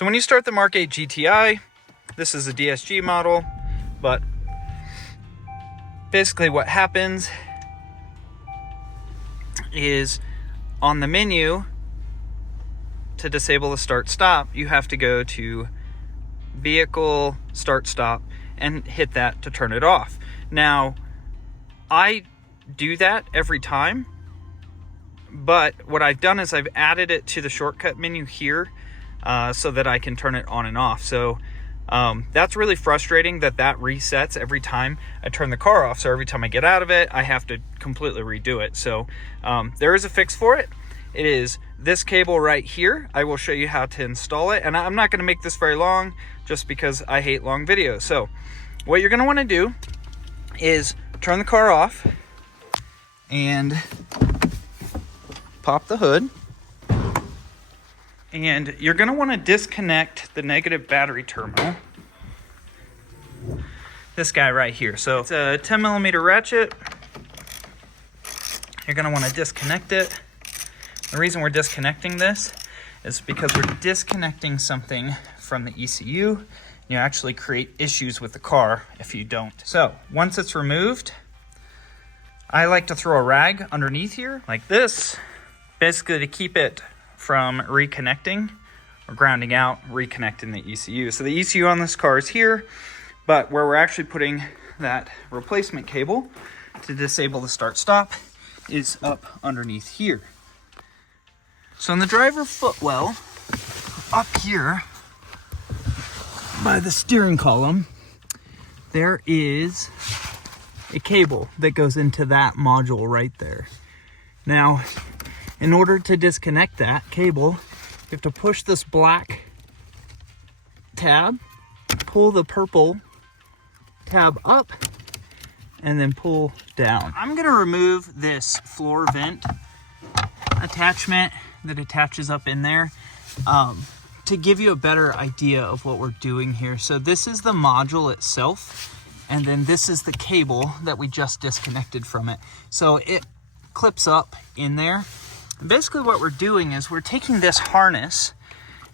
So when you start the MK8 GTI, this is a DSG model, but basically what happens is on the menu to disable the start stop, you have to go to vehicle start stop and hit that to turn it off. Now, I do that every time, but what I've done is I've added it to the shortcut menu here so that I can turn it on and off. So that's really frustrating that resets every time I turn the car off. So every time I get out of it, I have to completely redo it. So there is a fix for it. It is this cable right here. I will show you how to install it. And I'm not gonna make this very long just because I hate long videos. So what you're gonna wanna do is turn the car off and pop the hood. And you're gonna wanna disconnect the negative battery terminal. This guy right here. So it's a 10mm ratchet. You're gonna wanna disconnect it. The reason we're disconnecting this is because we're disconnecting something from the ECU. You actually create issues with the car if you don't. So once it's removed, I like to throw a rag underneath here like this, basically to keep it from reconnecting or grounding out, reconnecting the ECU. So the ECU on this car is here, but where we're actually putting that replacement cable to disable the start stop is up underneath here. So in the driver footwell, up here by the steering column, there is a cable that goes into that module right there. Now, in order to disconnect that cable, you have to push this black tab, pull the purple tab up, and then pull down. I'm gonna remove this floor vent attachment that attaches up in there to give you a better idea of what we're doing here. So this is the module itself, and then this is the cable that we just disconnected from it. So it clips up in there. Basically what we're doing is we're taking this harness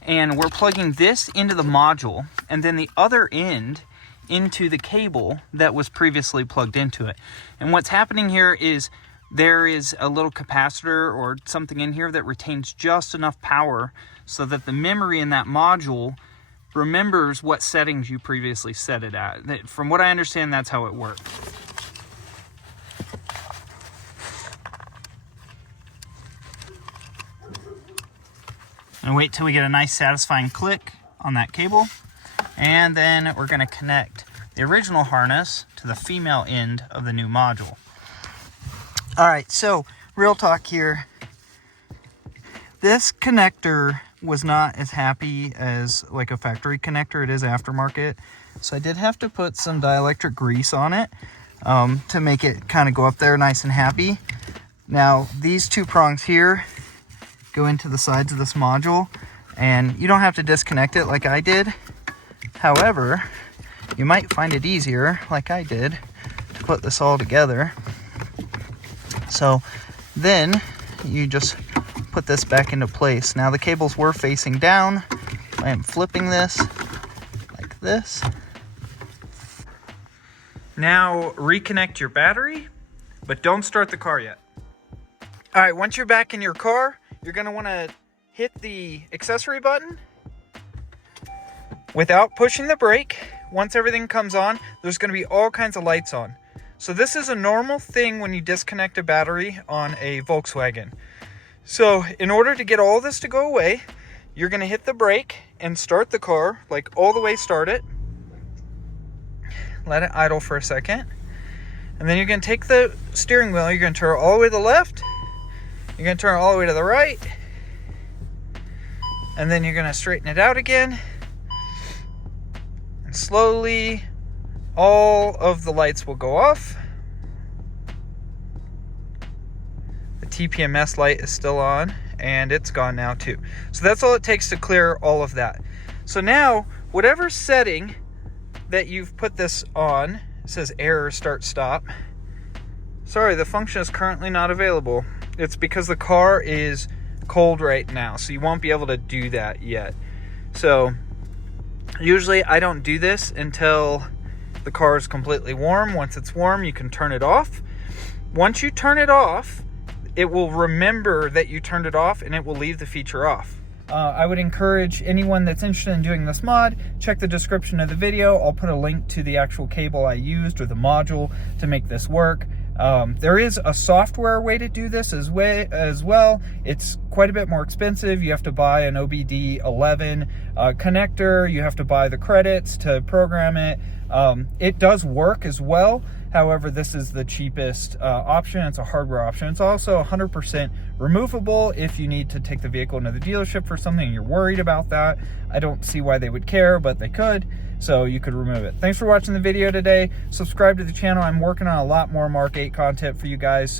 and we're plugging this into the module and then the other end into the cable that was previously plugged into it. And what's happening here is there is a little capacitor or something in here that retains just enough power so that the memory in that module remembers what settings you previously set it at. From what I understand, that's how it works. And wait till we get a nice satisfying click on that cable. And then we're gonna connect the original harness to the female end of the new module. All right, so real talk here. This connector was not as happy as like a factory connector. It is aftermarket. So I did have to put some dielectric grease on it to make it kind of go up there nice and happy. Now, these two prongs here go into the sides of this module, and you don't have to disconnect it like I did. However, you might find it easier, like I did, to put this all together. So then you just put this back into place. Now the cables were facing down. I am flipping this like this. Now reconnect your battery, but don't start the car yet. All right, once you're back in your car, you're gonna wanna hit the accessory button without pushing the brake. Once everything comes on, there's gonna be all kinds of lights on. So this is a normal thing when you disconnect a battery on a Volkswagen. So in order to get all this to go away, you're gonna hit the brake and start the car, like all the way start it. Let it idle for a second. And then you're gonna take the steering wheel, you're gonna turn it all the way to the left, you're gonna turn it all the way to the right, and then you're gonna straighten it out again. And slowly, all of the lights will go off. The TPMS light is still on, and it's gone now too. So that's all it takes to clear all of that. So now, whatever setting that you've put this on, it says error start stop. Sorry, the function is currently not available. It's because the car is cold right now, so you won't be able to do that yet. So usually I don't do this until the car is completely warm. Once it's warm, you can turn it off. Once you turn it off, it will remember that you turned it off and it will leave the feature off. I would encourage anyone that's interested in doing this mod, check the description of the video. I'll put a link to the actual cable I used or the module to make this work. There is a software way to do this as well. It's quite a bit more expensive. You have to buy an OBD11 connector. You have to buy the credits to program it. It does work as well. However, this is the cheapest option. It's a hardware option. It's also 100% removable if you need to take the vehicle into the dealership for something and you're worried about that. I don't see why they would care, but they could. So you could remove it. Thanks for watching the video today. Subscribe to the channel. I'm working on a lot more Mark 8 content for you guys.